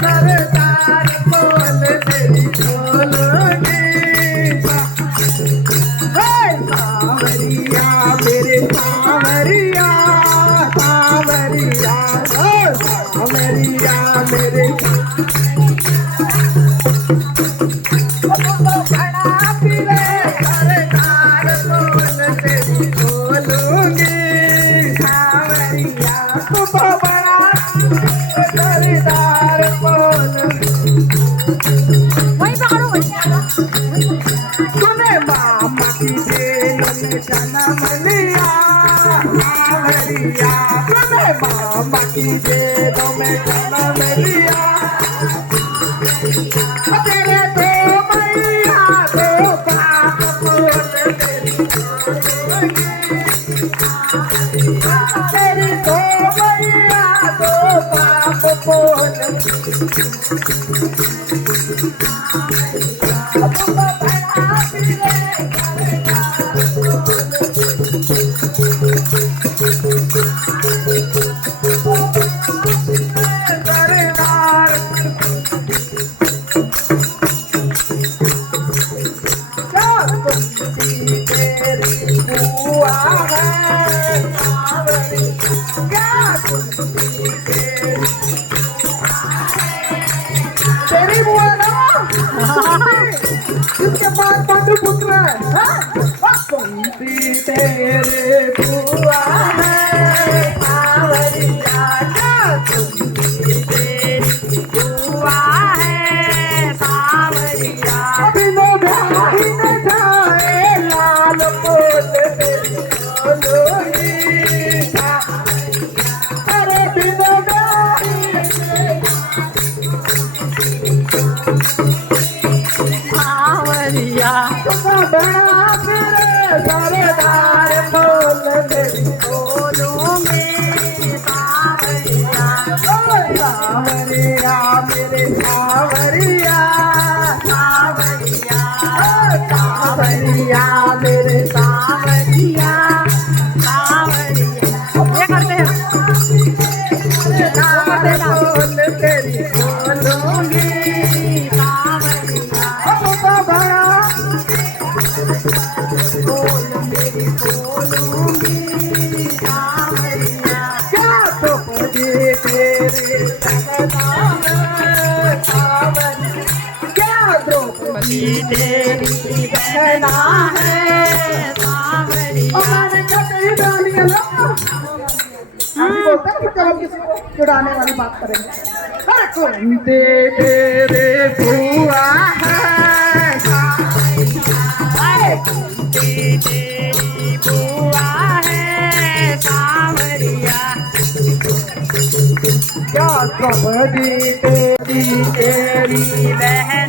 सरदार बोल तेरी बोलोगे सावरिया मेरे सावरिया सावरिया सावरिया मेरे सरदार बोल तेरी बोलोगे सावरिया तुम बड़ा सरदार बोल तूने मामा की जेल में जन्म लिया सावरिया तूने मामा की जेल में जन्म लिया तेरे दो मैया दो बाप बोल तेरी तेरी दो मैया दो बाप बोल सरदार तेरी बुआ है क्या तेरी बुआ ना जिसके पास पांडु पुत्र है कुंती तेरे बुआ है सावरिया क्या कुंती तेरी बुआ है सावरिया बिनो भाई न जाए लाल बोल तेरी बोलोगी अरे बिनो भाई सावरिया बड़ा मेरे सरदार बोल तेरी बोलोगे सावरिया सावरिया मेरे सावरिया सावरिया सावरिया मेरे सावरिया सावरिया ये करते हैं सरदार बोल तेरी बोलोगे सावरिया अब बड़ा बोल मेरी बोलूंगी सावरिया क्या तो बजे तेरे सरदार सावरिया क्या द्रौपदी तेरी बहना है सावरिया हमारे क्या तेरी डाली है ना हम बोलते हैं कि चलो किसी को चुड़ाने वाली बात करेंगे अरे कुंती तेरे बुआ है अरे कुंती तेरी बुआ है सावरिया क्या द्रौपदी तेरी बहना